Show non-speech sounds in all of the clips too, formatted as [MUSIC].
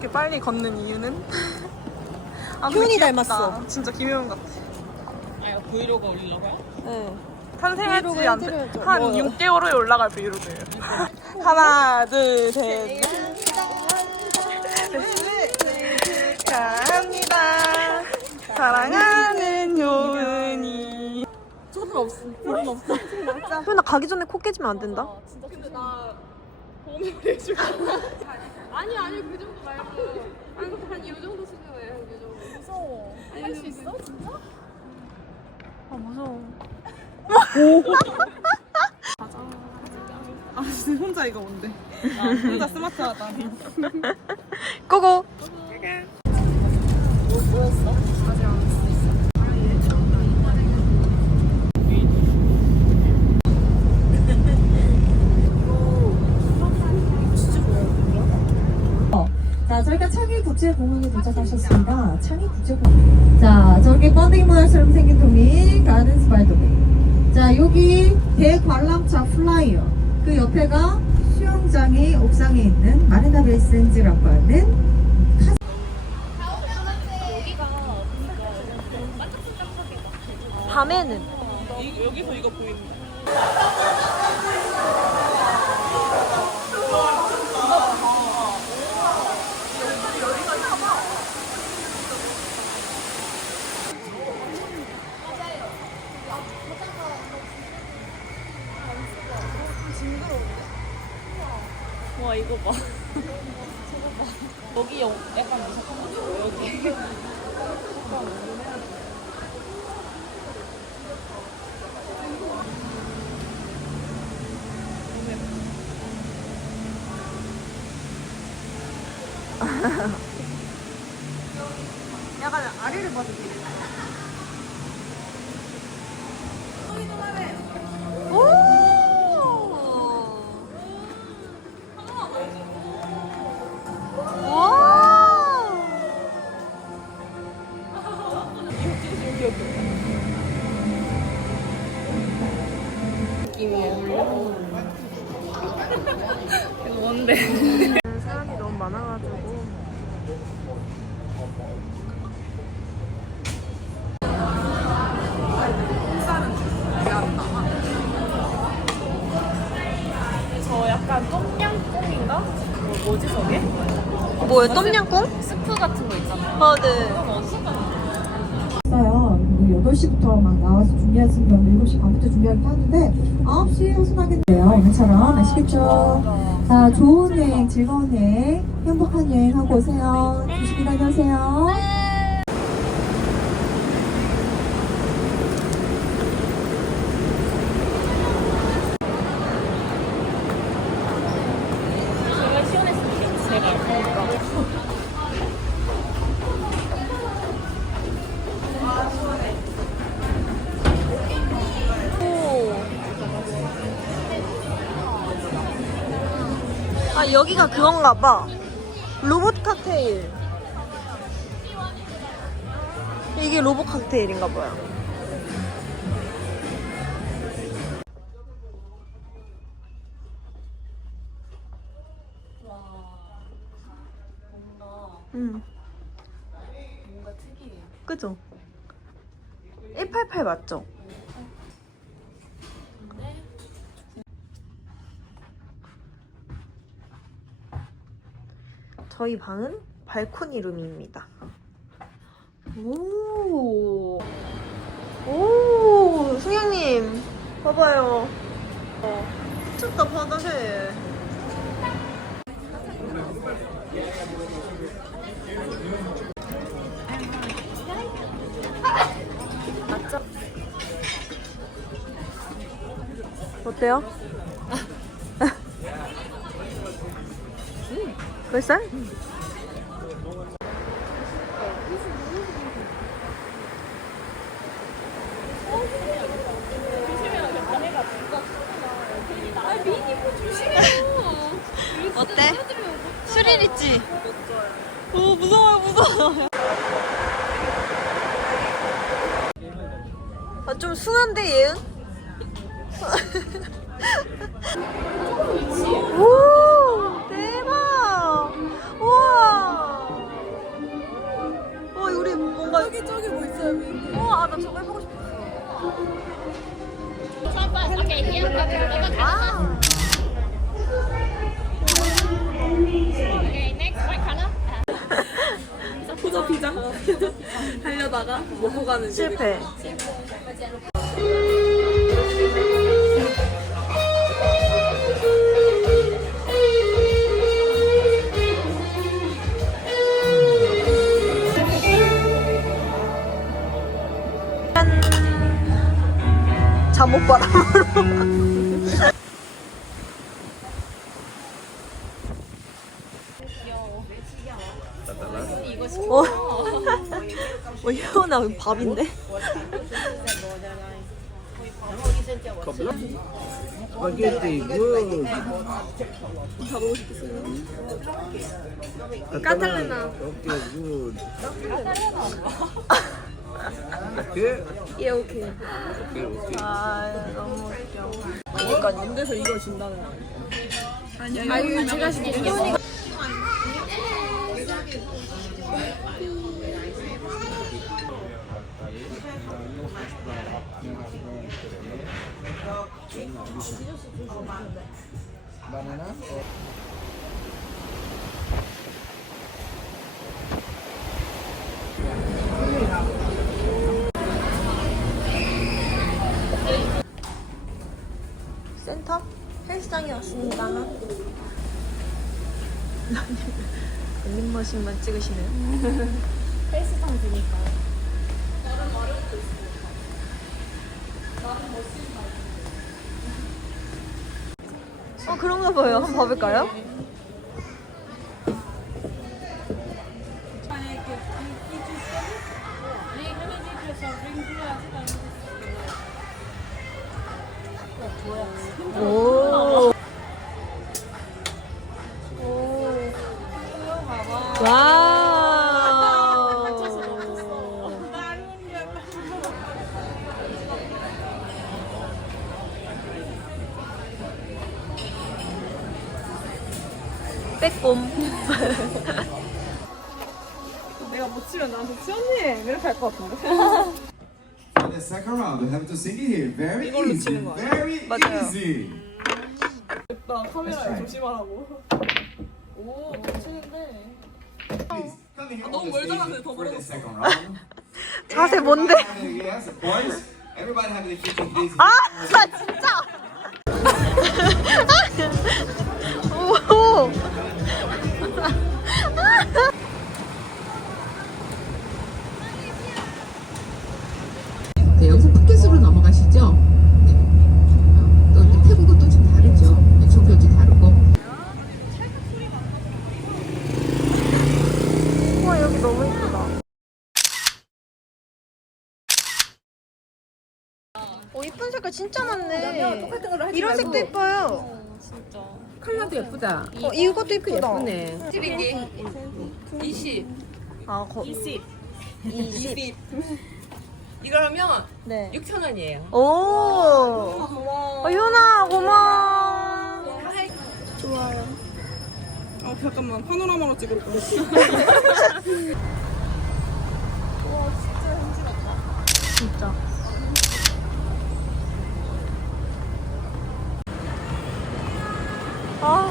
이렇게 빨리 걷는 이유는? [LAUGHS] 아, 근데 효은이 귀엽다. 닮았어. 진짜 김효은 같아. 아 브이로그 올리려고요? 네. 탄생한 지 브이로그. 한 뭐. 6개월 후에 올라갈 브이로그예요. [LAUGHS] 하나, 둘, 셋. 축하합니다. 사랑하는 효은이. 저는 없어. 저는 없어. 효은아 가기 전에 코 깨지면 안 된다. 진짜 근데 나 보험을 해주고. [LAUGHS] 아니 아니 그 정도 말고 한한이 정도 수준이에요. 이 정도. 무서워. 할 수 있어 진짜? 아, 무서워. 아, 진짜 혼자 이거 뭔데? 아, 혼자 스마트하다. 고고. 자, 저희가 창의 국제공항에 도착하셨습니다. 창의 국제공항. 자, 저렇게 번데기 모양처럼 생긴 동이 가든 스파이더웨이. 자, 여기 대관람차 플라이어. 그 옆에가 수영장의 옥상에 있는 마리나 베이센즈라고 하는 밤에는 이, 여기서 이거 보 이는 와 이거 봐. [LAUGHS] 저거 봐. 여기 영- 약간 무섭한 거 여기. [LAUGHS] 뭐예요? 똠양꿍? 스프 같은 거 있잖아요. 아 네. 그건 어디서 있어요. 그리고 8시부터 막 나와서 준비하시는 경우 7시 반부터 준비하기도 하는데 9시에 호선하겠네요. 오늘처럼 아시겠죠? 자, 좋은 여행, 즐거운 여행, 행복한 여행 하고 오세요. 조심히 다녀오세요. 아 여기가 그건가 봐. 로봇 칵테일. 이게 로봇 칵테일인가 봐요. 음. 뭔가 특이해. 그죠? 188 맞죠? 저희 방은 발코니 룸입니다. 오, 오, 승현님, 봐봐요. 어, 미쳤다, 바닥에. 어때요? 몇 살? 어때? 스릴 있지? 오 무서워요 무서워요 아좀 순한데 얘은? [LAUGHS] 오 뭐 있어요? 위. 어, 아, 나 저거 해보고 싶어. 아. 포자 피자 [LAUGHS] 하려다가 먹고 가는 실패. 바람으로. 어, 어, 혜원아, 밥인데? Spaghetti, good. 까탈레나. Good. Okay? 예 오케이. Okay, okay. 아, 너무 웃겨. 안 돼서 이걸 준다는 거. 아니요. 아유 제가 시킬게요. 센터? 헬스장에 왔습니다. [LAUGHS] 런닝머신만 찍으시네요. [LAUGHS] 헬스장 되니까. 어, 그런가 봐요. 한번 봐볼까요? 오. 와우. 빼꼼. 내가 못 치면 나한테 치 언니 이렇게 할 것 같은데. [LAUGHS] For the second round, we have to sing it here. Very 이걸로 easy. 치는 거야. Very 맞아요. easy. 나 카메라 조심하라고. 오, 치는데. Please come here. 너무 on the 멀잖아, stage 근데 더 for the 멀어졌어. second round. 자세 뭔데? Yes, of course. Everybody have the kitchen please. 아, 나 진짜. 오. 네, 여기서 푸켓으로 넘어가시죠. 네. 어, 또 이제 태국은 또 좀 다르죠. 네, 종교도 다르고. 와 여기 너무 예쁘다. 어 이쁜 색깔 진짜 많네. 똑같은 걸로 하지 이런 말고. 색도 예뻐요. 컬러도 예쁘다. 어 이것도 예쁘다. 예쁘네. 20. 아 거. 20. 20. 이거라면 네. 6천 원이에요. 오. 고마워. 어 효나 고마워. 아 잠깐만 파노라마로 찍을 거. [LAUGHS] [LAUGHS] 진짜. 아. rồi rồi dạ dạ con đó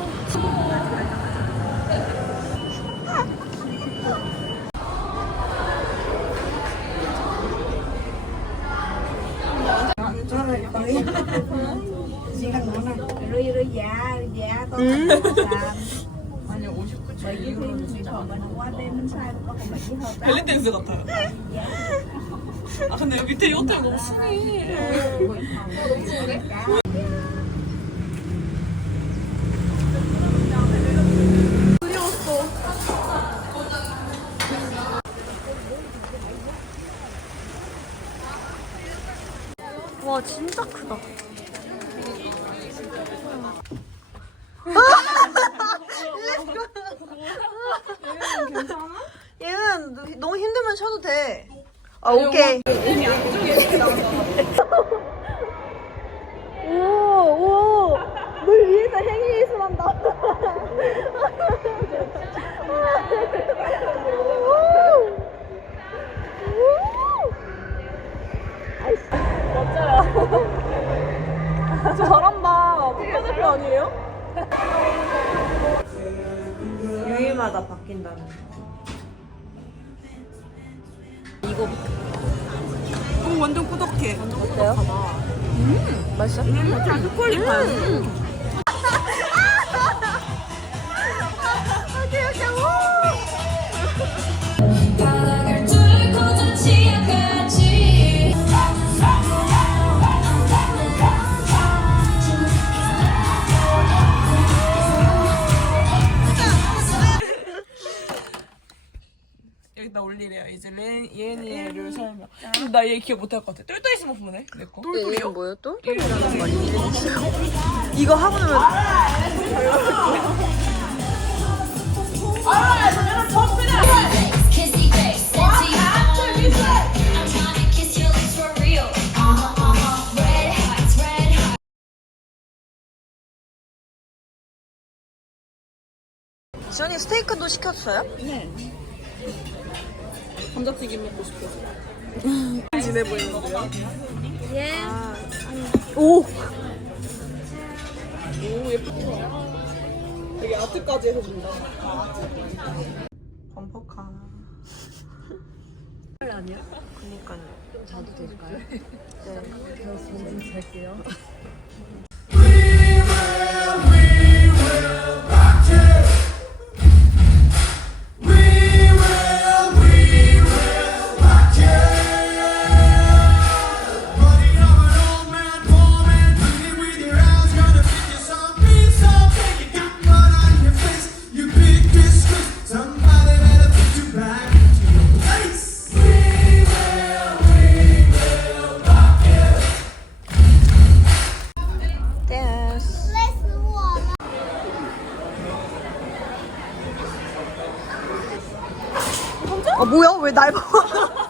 벨리 댄스 같아요. 아 근데 밑에 이 호텔 너무 순해. 어, 오케이. 오, 오. 물 위에서 행위예술 한다. 아니에요? 유일마다 바뀐다는. 완전 꾸덕해. 어때요? 음, 맛있어? 음, 초콜릿 반. 바닥 여기다 올리래요. 이제 레, 예은이를 설명. 나 얘 기억 못할 것 같아. 똘똘이 스머프네. 내 거. 똘똘이요? 뭐예요? 또? 이거 하고 나면 Uh-huh, uh-huh 지연이 스테이크도 시켰어요? 감자튀김 먹고 싶어서. 진해 보이는데요? 오! 오, 예쁘다. 되게 아트까지 해준다. 범퍼카. [LAUGHS] 그니까요. 좀 자도 될까요? 네. [LAUGHS] 저 잘 게요. 아 뭐야? 왜 날 보고?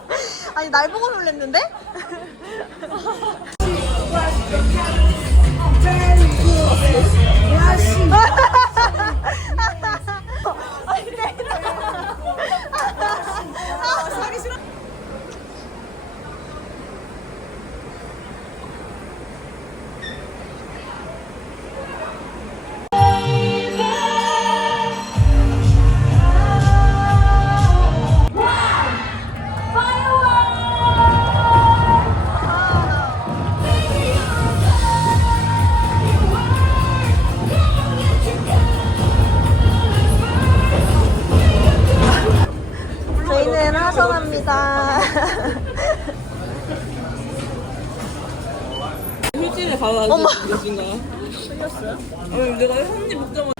[LAUGHS] 아니 날 보고 놀랬는데? [LAUGHS] 저희는 하선합니다. 휴지를 가져다 주신가? 틀렸어요? 어, 내가 현지 먹자마자.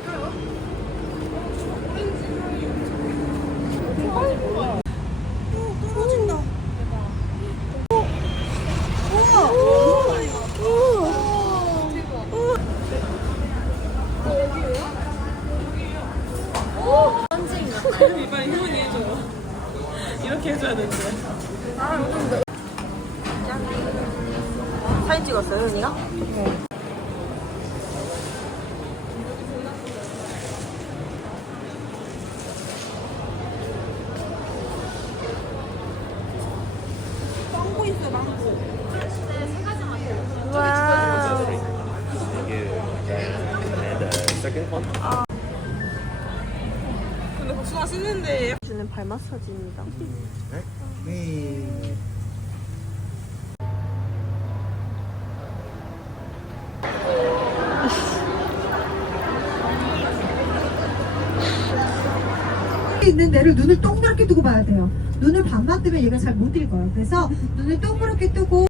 이빨 효은이 해줘요. 이렇게 해줘야 되는데. 사진 찍었어요. 와. 근데 복숭아 쓰는데 주는 발 마사지입니다. 있는 데를 눈을 동그랗게 뜨고 봐야 돼요. 눈을 반만 뜨면 얘가 잘 못 읽어요. 그래서 눈을 동그랗게 뜨고